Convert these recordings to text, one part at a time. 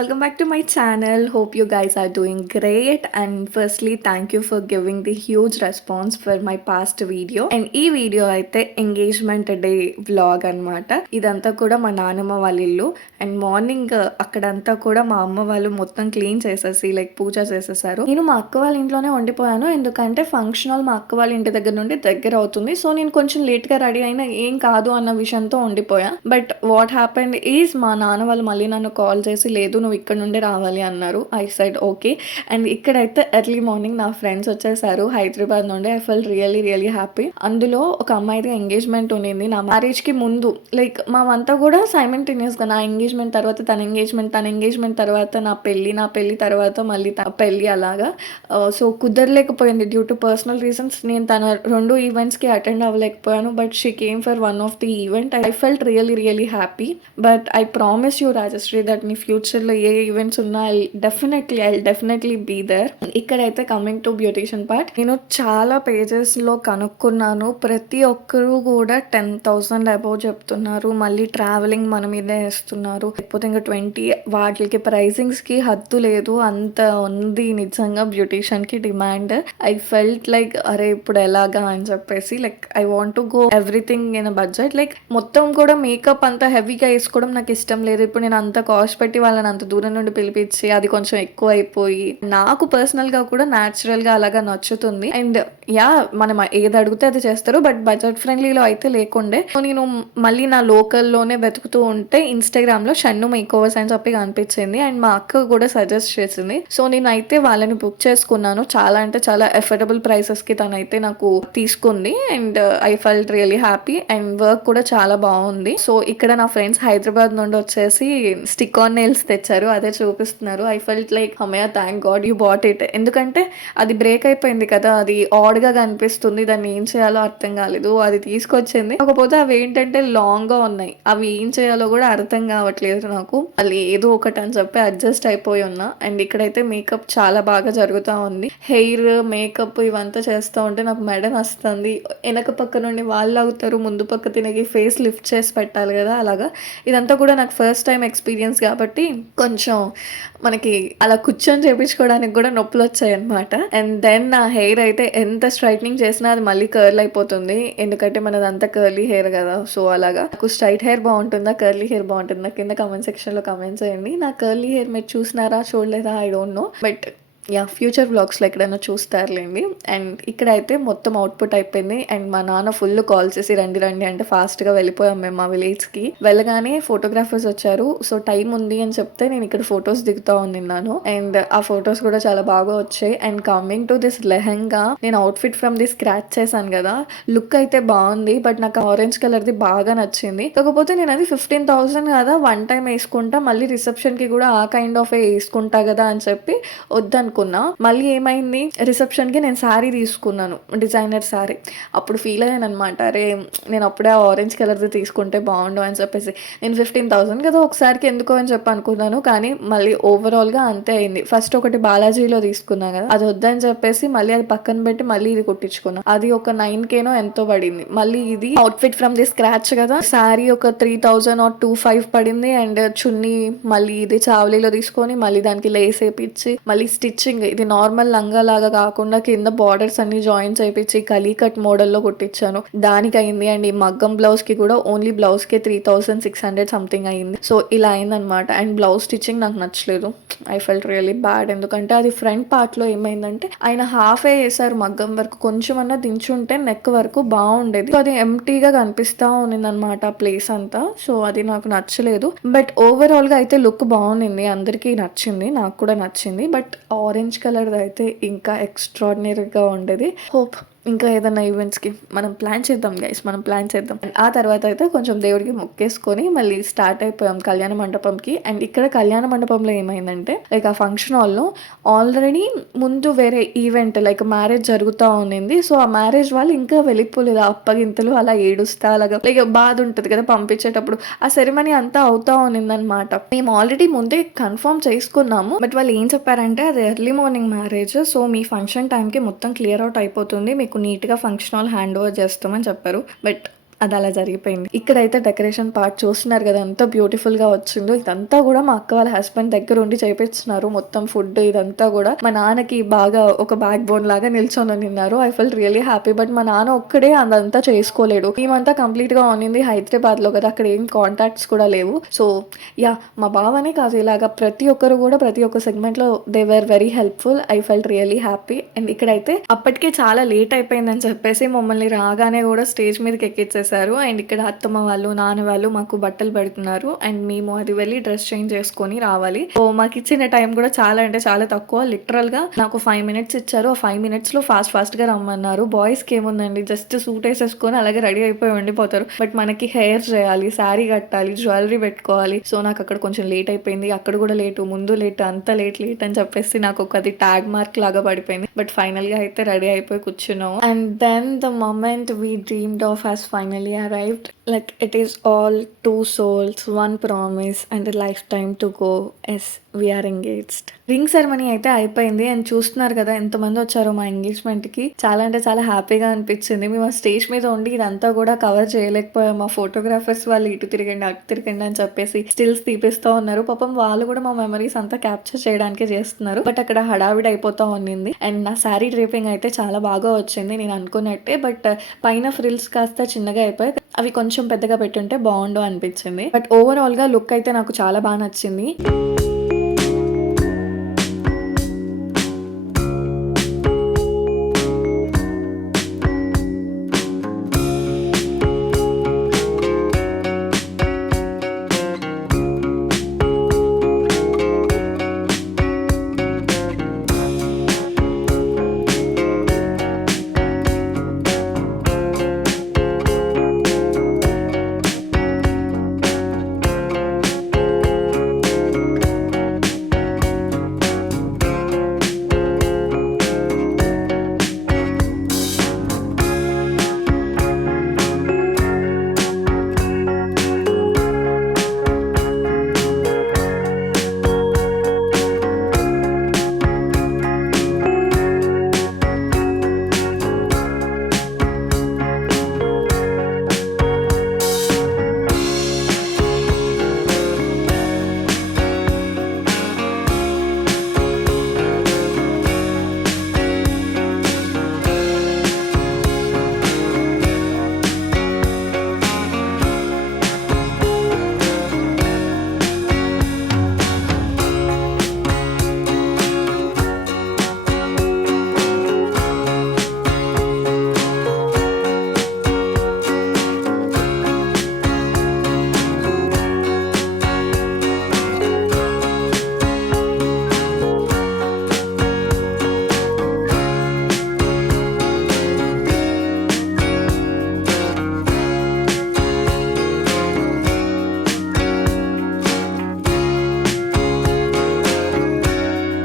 welcome back to my channel. Hope you guys are doing great. And firstly, thank you for giving the huge response for my past video. And ఈ video అయితే engagement day vlog అనమాట. ఇదంతా కూడా మా నాన్నమ్మ వాళ్ళ ఇల్లు. And morning అక్కడంతా కూడా మా అమ్మ వాళ్ళు మొత్తం క్లీన్ చేసేసి లైక్ పూజ చేసేసారు. నేను మా అక్క వాళ్ళ ఇంట్లోనే ఉండిపోయాను, ఎందుకంటే ఫంక్షన్ హాల్ మా అక్క వాళ్ళ ఇంటి దగ్గర నుండి దగ్గర అవుతుంది. సో నేను కొంచెం లేట్ గా రెడీ అయినా ఏం కాదు అన్న విషయంతో ఉండిపోయా. బట్ వాట్ హ్యాపెండ్ ఈజ్ మా నాన్న వాళ్ళు మళ్ళీ నన్ను కాల్ చేసి లేదు నువ్వు ఇక్కడ నుండి రావాలి అన్నారు. I side okay. అండ్ ఇక్కడైతే ఎర్లీ మార్నింగ్ నా ఫ్రెండ్స్ వచ్చేసారు హైదరాబాద్ నుండి. I feel really happy. అందులో ఒక అమ్మాయిది ఎంగేజ్మెంట్ ఉండింది నా మ్యారేజ్ కి ముందు. లైక్ మామంతా కూడా సైమల్టేనియస్ గా నా ఎంగేజ్మెంట్ తర్వాత తన ఎంగేజ్మెంట్ తర్వాత నా పెళ్లి తర్వాత మళ్ళీ పెళ్లి అలాగా. సో కుదరలేకపోయింది డ్యూ టు పర్సనల్ రీజన్స్. నేను తన 2 ఈవెంట్స్ కి అటెండ్ అవ్వలేకపోయాను. But she came for one of the event. I felt really happy. But I promise you Rajashree that నీ ఫ్యూచర్లో ఏ ఈవెంట్స్ ఉన్నా ఐ డెఫినెట్లీ బీ దేర్. ఇక్కడైతే కమింగ్ టు బ్యూటిషియన్ పార్ట్, నేను చాలా పేజెస్లో కనుక్కున్నాను. ప్రతి ఒక్కరూ కూడా 10,000 అబౌవ్ చెప్తున్నారు. మళ్ళీ ట్రావెలింగ్ మన మీదే వేస్తున్నారు, లేకపోతే ఇంకా 20 వాటికి ప్రైజింగ్స్కి హద్దు లేదు. అంత ఉంది నిజంగా బ్యూటిషియన్కి డిమాండ్. ఐ ఫెల్ట్ లైక్ అరే ఇప్పుడు ఎలాగా అని చెప్పేసి like I want to go everything in budget. Like మొత్తం కూడా మేకప్ అంత హెవీగా వేసుకోవడం నాకు ఇష్టం లేదు. ఇప్పుడు నేను అంత కాస్ట్ పెట్టి వాళ్ళని అంత దూరం నుండి పిలిపించి అది కొంచెం ఎక్కువ అయిపోయి నాకు పర్సనల్గా కూడా న్యాచురల్గా అలాగా నచ్చుతుంది. అండ్ యా మనం ఏది అడిగితే అది చేస్తారు, బట్ బడ్జెట్ ఫ్రెండ్లీలో అయితే లేకుండే. సో నేను మళ్ళీ నా లోకల్లోనే వెతుకుతూ ఉంటే ఇన్స్టాగ్రామ్లో షన్ను మేక్ ఓవర్స్ అని చెప్పి కనిపించింది. అండ్ మా అక్క కూడా సజెస్ట్ చేసింది. సో నేను అయితే వాళ్ళని బుక్ చేసుకున్నాను. చాలా అంటే చాలా ఎఫోర్డబుల్ ప్రైసెస్కి తనైతే నాకు తీసుకుంది. And I felt really happy. And work కూడా చాలా బాగుంది. సో ఇక్కడ నా ఫ్రెండ్స్ హైదరాబాద్ నుండి వచ్చేసి స్టిక్ ఆన్ నెయిల్స్ తెచ్చారు, అదే చూపిస్తున్నారు. ఐ ఫెల్ట్ లైక్ అమ్మయ్య thank God you bought it. ఎందుకంటే అది బ్రేక్ అయిపోయింది కదా, అది ఆడ్గా కనిపిస్తుంది, దాన్ని ఏం చేయాలో అర్థం కాలేదు. అది తీసుకొచ్చింది, కాకపోతే అవి ఏంటంటే లాంగ్గా ఉన్నాయి, అవి ఏం చేయాలో కూడా అర్థం కావట్లేదు నాకు. అది ఏదో ఒకటి అని చెప్పి అడ్జస్ట్ అయిపోయి ఉన్నా. అండ్ ఇక్కడైతే మేకప్ చాలా బాగా జరుగుతూ ఉంది. హెయిర్ మేకప్ ఇవంతా చేస్తూ ఉంటే నాకు మెడ వస్తుంది. వెనక పక్క నుండి వాళ్ళు అవుతారు, ముందు పక్క తినకి ఫేస్ లిఫ్ట్ చేసి పెట్టాలి కదా, అలాగా. ఇదంతా కూడా నాకు ఫస్ట్ టైం ఎక్స్పీరియన్స్ కాబట్టి కొంచెం మనకి అలా కూర్చొని చేయించుకోవడానికి కూడా నొప్పులు వచ్చాయి అనమాట. అండ్ దెన్ నా హెయిర్ అయితే ఎంత స్ట్రైట్నింగ్ చేసినా అది మళ్ళీ కర్ల్ అయిపోతుంది, ఎందుకంటే మనదంతా కర్లీ హెయిర్ కదా. సో అలాగా నాకు స్ట్రైట్ హెయిర్ బాగుంటుందా కర్లీ హెయిర్ బాగుంటుందా కింద కామెంట్ సెక్షన్లో కామెంట్ చేయండి. నా కర్లీ హెయిర్ మీరు చూసినారా చూడలేదా I don't know, but yeah future వ్లాగ్స్లో ఎక్కడైనా చూస్తారులేండి. అండ్ ఇక్కడైతే మొత్తం అవుట్పుట్ అయిపోయింది. అండ్ మా నాన్న ఫుల్ కాల్ చేసి రండి అంటే ఫాస్ట్గా వెళ్ళిపోయాం మేము మా విలేజ్కి. వెళ్ళగానే ఫోటోగ్రాఫర్స్ వచ్చారు. సో టైం ఉంది అని చెప్తే నేను ఇక్కడ ఫొటోస్ దిగుతా ఉన్నాను. అండ్ ఆ ఫొటోస్ కూడా చాలా బాగా వచ్చాయి. And coming to this lehenga, నేను అవుట్ఫిట్ ఫ్రమ్ ది స్క్రాచ్ చేశాను కదా, లుక్ అయితే బాగుంది. బట్ నాకు ఆరెంజ్ కలర్ది బాగా నచ్చింది. కాకపోతే నేను అది 15,000 కదా, వన్ టైం వేసుకుంటా, మళ్ళీ రిసెప్షన్కి కూడా ఆ కైండ్ ఆఫ్ వేసుకుంటా కదా అని చెప్పి వద్దనుకున్నా. మళ్ళీ ఏమైంది, రిసెప్షన్కి నేను శారీ తీసుకున్నాను, డిజైనర్ శారీ. అప్పుడు ఫీల్ అయ్యాను అనమాట, అరే నేను అప్పుడే ఆరెంజ్ కలర్ది తీసుకుంటే బాగుండు అని చెప్పేసి. నేను 15,000 కదా ఒకసారికి ఎందుకో అని చెప్పి అనుకున్నాను, కానీ మళ్ళీ ఓవరాల్గా అంతే అయింది. ఫస్ట్ ఒకటి బాలాజీలో తీసుకున్నా కదా, అది వద్దని చెప్పేసి మళ్ళీ అది పక్కన పెట్టి మళ్ళీ ఇది కుట్టించుకున్నా. అది ఒక 9K ఎంతో పడింది. మళ్ళీ ఇది అవుట్ఫిట్ ఫ్రమ్ ది స్క్రాచ్ కదా, శారీ ఒక 3,000 or 2,500 పడింది. అండ్ చున్నీ మళ్ళీ ఇది చావలీలో తీసుకొని మళ్ళీ దానికి లేస్ వేపించి మళ్ళీ స్టిచ్చింగ్, ఇది నార్మల్ లంగా లాగా కాకుండా కింద బార్డర్స్ అన్ని జాయిన్ చేయించి కలీ కట్ మోడల్లో కుట్టించాను, దానికి అయింది. అండ్ ఈ మగ్గం బ్లౌజ్ కి కూడా ఓన్లీ బ్లౌజ్ కి 3,600 సంథింగ్ అయింది. సో ఇలా అయిందనమాట. అండ్ బ్లౌజ్ స్టిచ్చింగ్ నాకు నచ్చలేదు. ఐ ఫెల్ట్ రియలీ బ్యాడ్, ఎందుకంటే అది ఫ్రంట్ పార్ట్ లో ఏమైందంటే ఆయన హాఫే వేసారు మగ్గం వరకు, కొంచెం అన్నా దించుంటే నెక్ వరకు బాగుండేది. అది ఎంటీగా కనిపిస్తా ఉన్నింది అనమాట ప్లేస్ అంతా. సో అది నాకు నచ్చలేదు. బట్ ఓవరాల్ గా అయితే లుక్ బాగుంది, అందరికీ నచ్చింది, నాకు కూడా నచ్చింది. బట్ ఆరెంజ్ కలర్ అయితే ఇంకా ఎక్స్ట్రాడినరీగా ఉండేది. హోప్ ఇంకా ఏదైనా ఈవెంట్స్కి మనం ప్లాన్ చేద్దాం గైస్, మనం ప్లాన్ చేద్దాం. ఆ తర్వాత అయితే కొంచెం దేవుడికి మొక్కేసుకొని మళ్ళీ స్టార్ట్ అయిపోయాం కళ్యాణ మండపంకి. అండ్ ఇక్కడ కళ్యాణ మండపంలో ఏమైందంటే లైక్ ఆ ఫంక్షన్ హాల్లో ఆల్రెడీ ముందు వేరే ఈవెంట్ లైక్ మ్యారేజ్ జరుగుతూ ఉన్నింది. సో ఆ మ్యారేజ్ వాళ్ళు ఇంకా వెళ్ళిపోలేదు, అప్పగింతలు అలా ఏడుస్తా అలాగా లైక్ బాధ ఉంటుంది కదా పంపించేటప్పుడు. ఆ సెరమనీ అంతా అవుతా ఉన్నింది అనమాట. మేము ఆల్రెడీ ముందే కన్ఫర్మ్ చేసుకున్నాము, బట్ వాళ్ళు ఏం చెప్పారంటే అది ఎర్లీ మార్నింగ్ మ్యారేజ్, సో మీ ఫంక్షన్ టైంకి మొత్తం క్లియర్ అవుట్ అయిపోతుంది, మీకు నీట్గా ఫంక్షన్ హాల్ హ్యాండ్ ఓవర్ చేస్తామని చెప్పారు. బట్ అది అలా జరిగిపోయింది. ఇక్కడైతే డెకరేషన్ పార్ట్ చూస్తున్నారు కదా ఎంత బ్యూటిఫుల్ గా వచ్చిందో. ఇదంతా కూడా మా అక్క వాళ్ళ హస్బెండ్ దగ్గర ఉండి చేపిస్తున్నారు. మొత్తం ఫుడ్ ఇదంతా కూడా మా నాన్నకి బాగా ఒక బ్యాక్ బోన్ లాగా నిల్చొని నిన్నారు. I felt really happy. But మా నాన్న ఒక్కడే అదంతా చేసుకోలేడు. మేమంతా కంప్లీట్ గా ఉన్నింది హైదరాబాద్ లో కదా, అక్కడ ఏం కాంటాక్ట్స్ కూడా లేవు. సో యా, మా బావనే కాదు ఇలాగా ప్రతి ఒక్కరు కూడా ప్రతి ఒక్క సెగ్మెంట్ లో they were very helpful. I felt really happy. And ఇక్కడైతే అప్పటికే చాలా లేట్ అయిపోయిందని చెప్పేసి మమ్మల్ని రాగానే కూడా స్టేజ్ మీదకి ఎక్కించేశారు. అండ్ ఇక్కడ అత్తమ్మ వాళ్ళు నాన్న వాళ్ళు మాకు బట్టలు పెడుతున్నారు. అండ్ మేము అది వెళ్ళి డ్రెస్ చేంజ్ చేసుకొని రావాలి. సో మాకు ఇచ్చిన టైం కూడా చాలా అంటే చాలా తక్కువ. లిటరల్ గా నాకు 5 minutes ఇచ్చారు. ఆ 5 minutes లో ఫాస్ట్ గా రమ్మన్నారు. బాయ్స్ కి ఏముందండి, జస్ట్ సూట్ వేసేసుకొని అలాగే రెడీ అయిపోయి ఉండిపోతారు. బట్ మనకి హెయిర్ చేయాలి, శారీ కట్టాలి, జ్యువెలరీ పెట్టుకోవాలి. సో నాకు అక్కడ కొంచెం లేట్ అయిపోయింది. అక్కడ కూడా లేటు, ముందు లేట్, అంత లేట్ అని చెప్పేసి నాకు ఒక అది ట్యాగ్ మార్క్ లాగా పడిపోయింది. బట్ ఫైనల్ గా అయితే రెడీ అయిపోయి కూర్చున్నాము. And then the moment we dreamed of has finally arrived. Like it is all two souls, one promise and a lifetime to go. Yes, we are engaged. Ring ceremony అయితే అయిపోయింది. And చూస్తున్నారు కదా ఎంతమంది వచ్చారో మా engagement కి. చాలా అంటే చాలా హ్యాపీగా అనిపించింది. మేము ఆ స్టేజ్ మీద ఉండి ఇదంతా కూడా కవర్ చేయలేకపోయాం. మా ఫోటోగ్రాఫర్స్ వాళ్ళు ఇటు తిరగండి అటు తిరగండి అని చెప్పేసి స్టిల్స్ తీపిస్తూ ఉన్నారు. పాపం వాళ్ళు కూడా మా మెమరీస్ అంతా క్యాప్చర్ చేయడానికే చేస్తున్నారు. బట్ అక్కడ హడావిడి అయిపోతా ఉన్నింది. అండ్ నా శారీ డ్రేపింగ్ అయితే చాలా బాగా వచ్చింది నేను అనుకున్నట్టే. బట్ పైన ఫ్రిల్స్ కాస్త చిన్నగా అయిపోయి అవి కొంచెం పెద్దగా పెట్టుంటే బాగుండు అనిపించింది. బట్ ఓవరాల్ గా లుక్ అయితే నాకు చాలా బాగా నచ్చింది.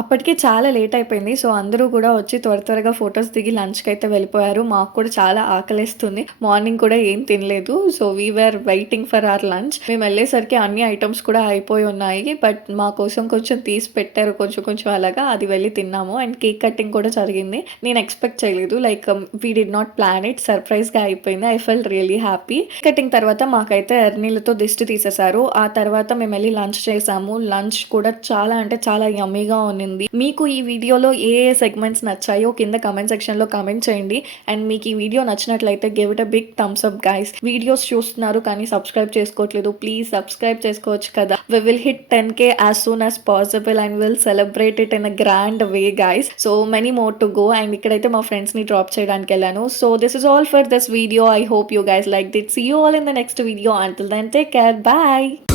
అప్పటికే చాలా లేట్ అయిపోయింది. సో అందరూ కూడా వచ్చి త్వరగా ఫొటోస్ దిగి లంచ్కి అయితే వెళ్ళిపోయారు. మాకు కూడా చాలా ఆకలిస్తుంది. మార్నింగ్ కూడా ఏం తినలేదు. So we were waiting for hour lunch. మేము వెళ్ళేసరికి అన్ని ఐటమ్స్ కూడా అయిపోయి ఉన్నాయి. బట్ మా కోసం కొంచెం తీసి పెట్టారు కొంచెం అలాగా. అది వెళ్ళి తిన్నాము. అండ్ కేక్ కటింగ్ కూడా జరిగింది. నేను ఎక్స్పెక్ట్ చేయలేదు. Like we did not plan it. Surprise గా అయిపోయింది. I feel really happy. Cutting తర్వాత మాకైతే ఎర్నీళ్ళతో దిష్టి తీసేశారు. ఆ తర్వాత మేము వెళ్ళి లంచ్ చేసాము. లంచ్ కూడా చాలా అంటే చాలా యమ్మీగా ఉన్నింది. మీకు ఈ వీడియోలో ఏ సెగ్మెంట్స్ నచ్చాయో కింద కమెంట్ సెక్షన్ లో కమెంట్ చేయండి. అండ్ మీకు ఈ వీడియో నచ్చినట్లయితే give it a big thumbs up guys. Videos చూస్తున్నారు కానీ సబ్స్క్రైబ్ చేసుకోవట్లేదు. ప్లీజ్ సబ్స్క్రైబ్ చేసుకోవచ్చు కదా. We will hit 10K as soon as possible and we'll celebrate it in a grand way guys. So many more to go. And ఇక్కడైతే మా friends ని drop చేయడానికి వెళ్ళాను. So this is all for this video. I hope you guys liked it. See you all in the next video. Until then, take care. Bye.